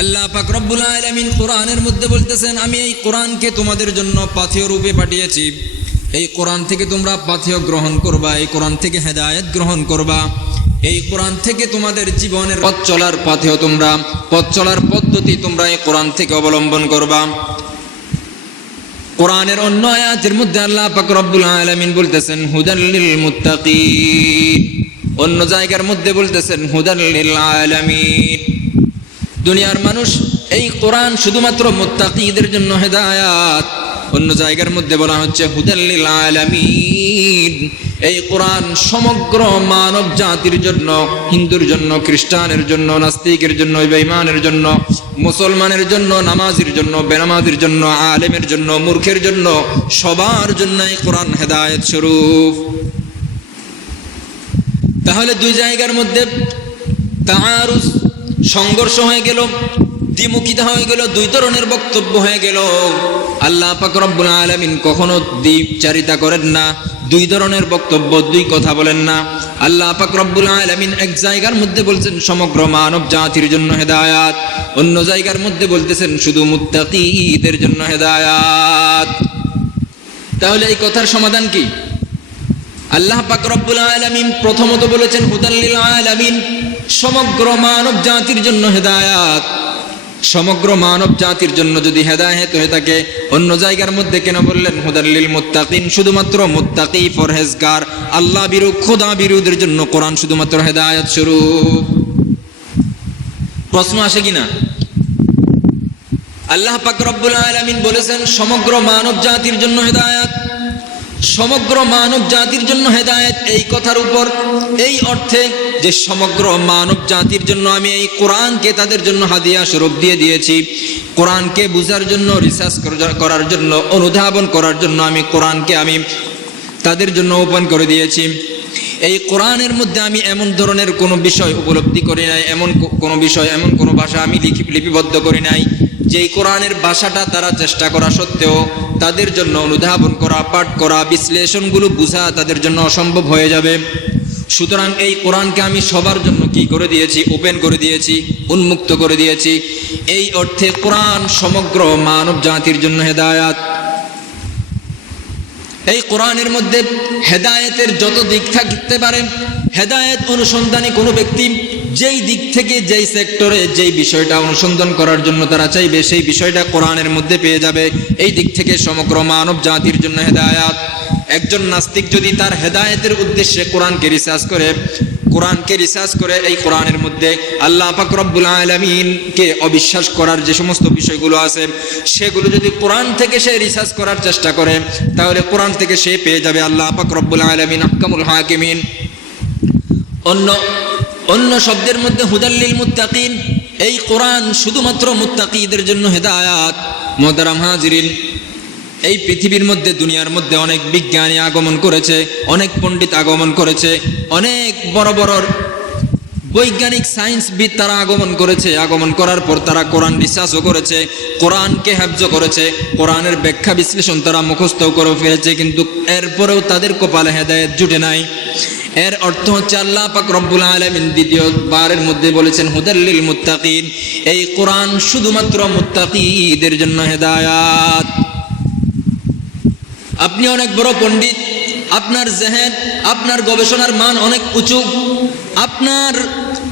আল্লাহ পাক রব্বুল আলামিন কোরআনের মধ্যে বলতেছেন, আমি এই কোরআনকে তোমাদের জন্য পাথেয় রূপে পাঠিয়েছি। এই কোরআন থেকে তোমরা পাথেয় গ্রহণ করবা, এই কোরআন থেকে হেদায়েত গ্রহণ করবা, এই কোরআন থেকে তোমাদের জীবনের পথ চলার পাথেয় তোমরা, পথ চলার পদ্ধতি তোমরা এই কোরআন থেকে অবলম্বন করবা। কোরআনের অন্য আয়াতের মধ্যে আল্লাহ পাক রব্বুল আলামিন বলতেছেন হুদাল লিল মুত্তাকিন, অন্য জায়গার মধ্যে বলতেছেন হুদাল লিল আলামিন। দুনিয়ার মানুষ এই কোরআন শুধুমাত্র মুত্তাকিদের জন্য হেদায়াত, অন্য জায়গার মধ্যে বলা হচ্ছে হুদাল লিল আলামিন। এই কোরআন সমগ্র মানব জাতির জন্য, হিন্দুর জন্য, খ্রিস্টানের জন্য, নাস্তিকের জন্য, বেঈমানের জন্য, মুসলমানের জন্য, নামাজির জন্য, বেনামাজির জন্য, আলেমের জন্য, মূর্খের জন্য, সবার জন্য এই কোরআন হেদায়েত স্বরূপ। তাহলে দুই জায়গার মধ্যে তাআরুজ, সংঘর্ষ হয়ে গেল, দ্বিমুখিতা হয়ে গেল, দুই ধরনের বক্তব্য হয়ে গেল। আল্লাহ পাক রব্বুল আলামিন কখনো দ্বিচারিতা করেন না, দুই ধরনের বক্তব্য, দুই কথা বলেন না। আল্লাহ পাক রব্বুল আলামিন এক জায়গার মধ্যে বলছেন সমগ্র মানব জাতির জন্য হেদায়াত, অন্য জায়গার মধ্যে বলতেছেন শুধু মুত্তাকিদের জন্য হেদায়াত। তাহলে এই কথার সমাধান কি? আল্লাহ পাক রব্বুল আলামিন প্রথমত বলেছেন হুদাল লিল আলামিন, সমগ্র মানব জাতির জন্য হেদায়াত। সমগ্র মানব জাতির জন্য যদি হেদায়েত হয়ে থাকে, অন্য জায়গার মধ্যে কেন বললেন হুদাল লিল মুত্তাকিন? শুধুমাত্র মুত্তাকি, পরহেজগার, আল্লাহ বিরু, খোদা বিরুদের জন্য কোরআন শুধুমাত্র হেদায়েত স্বরূপ। প্রশ্ন আসে কিনা? আল্লাহ পাক রব্বুল আলামিন বলেছেন সমগ্র মানব জাতির জন্য হেদায়েত, সমগ্র মানব জাতির জন্য হেদায়েত। এই কথার উপর, এই অর্থে যে সমগ্র মানব জাতির জন্য আমি এই কোরআনকে তাদের জন্য হাদিয়া স্বরূপ দিয়ে দিয়েছি, কোরআনকে বুঝার জন্য, রিসার্চ করার জন্য, অনুধাবন করার জন্য আমি কোরআনকে আমি তাদের জন্য ওপেন করে দিয়েছি। এই কোরআনের মধ্যে আমি এমন ধরনের কোনো বিষয় উপলব্ধি করি নাই, এমন কোনো বিষয়, এমন কোনো ভাষা আমি লিপিবদ্ধ করি নাই যেই কোরআনের ভাষাটা তারা চেষ্টা করা সত্ত্বেও তাদের জন্য অনুধাবন করা, পাঠ করা, বিশ্লেষণগুলো বোঝা তাদের জন্য অসম্ভব হয়ে যাবে। সুতরাং এই কোরআনকে আমি সবার জন্য কি করে দিয়েছি? ওপেন করে দিয়েছি, উন্মুক্ত করে দিয়েছি। এই অর্থে কোরআন সমগ্র মানব জাতির জন্য হেদায়াত। এই কোরআনের মধ্যে হেদায়েতের যত দিক থাকতে পারে, হেদায়েত অনুসন্ধানী কোনো ব্যক্তি যেই দিক থেকে, যেই সেক্টরে, যেই বিষয়টা অনুসন্ধান করার জন্য তারা চাইবে, সেই বিষয়টা কোরআনের মধ্যে পেয়ে যাবে। এই দিক থেকে সমগ্র মানব জাতির জন্য হেদায়াত। একজন নাস্তিক যদি তার হেদায়েতের উদ্দেশ্যে কোরআনকে রিসার্চ করে এই কোরআনের মধ্যে আল্লাহ পাক রব্বুল আলামিনকে অবিশ্বাস করার যে সমস্ত বিষয়গুলো আছে, সেগুলো যদি কোরআন থেকে সে রিসার্চ করার চেষ্টা করে, তাহলে কোরআন থেকে সে পেয়ে যাবে আল্লাহ পাক রব্বুল আলামিন আহকামুল হাকিমিন। অন্য শব্দের মধ্যে হুদাল লিল মুত্তাকিন, এই কোরআন শুধুমাত্র মুত্তাকিদের জন্য হেদায়াত। মুহতারাম হাজিরিন, এই পৃথিবীর মধ্যে, দুনিয়ার মধ্যে অনেক বিজ্ঞানী আগমন করেছে, অনেক পণ্ডিত আগমন করেছে, অনেক বড় বড় বৈজ্ঞানিক সায়েন্সবিদ তারা আগমন করেছে। আগমন করার পর তারা কোরআন রিসার্চও করেছে, কোরআনকে হেফজ করেছে, কোরআনের ব্যাখ্যা বিশ্লেষণ তারা মুখস্থ করে ফেলেছে, কিন্তু এরপরেও তাদের কপালে হেদায়েত জুটে নাই। এর অর্থ হচ্ছে আল্লাহ পাক রব্বুল আলামিন দ্বিতীয়বারের মধ্যে বলেছেন হুদাল লিল মুত্তাকিন, এই কোরআন শুধুমাত্র মুত্তাকিদের জন্য হেদায়াত। আপনি অনেক বড় পণ্ডিত, আপনার জেহেন, আপনার গবেষণার মান অনেক উঁচু, আপনার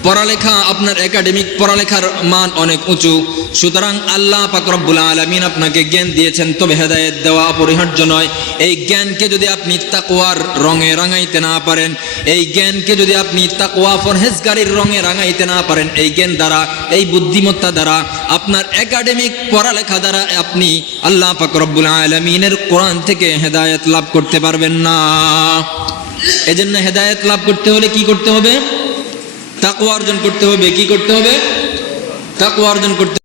পড়ালেখা, আপনার একাডেমিক পড়ালেখার মান অনেক উঁচু। সুতরাং আল্লাহ পাক রব্বুল আলামিন আপনাকে জ্ঞান দিয়েছেন, তবে হেদায়েত দেওয়া অপরিহার্য নয়। এই জ্ঞানকে যদি আপনি তাকওয়ার রঙে রাঙাইতে না পারেন, এই জ্ঞানকে যদি আপনি তাকওয়া পরহেজগারির রঙে রাঙাইতে না পারেন, এই জ্ঞান দ্বারা, এই বুদ্ধিমত্তা দ্বারা, আপনার একাডেমিক পড়ালেখা দ্বারা আপনি আল্লাহ পাক রব্বুল আলামিনের কোরআন থেকে হেদায়েত লাভ করতে পারবেন না। এজন্য হেদায়েত লাভ করতে হলে কি করতে হবে? তাকওয়া অর্জন করতে হবে। কি করতে হবে? তাকওয়া অর্জন করতে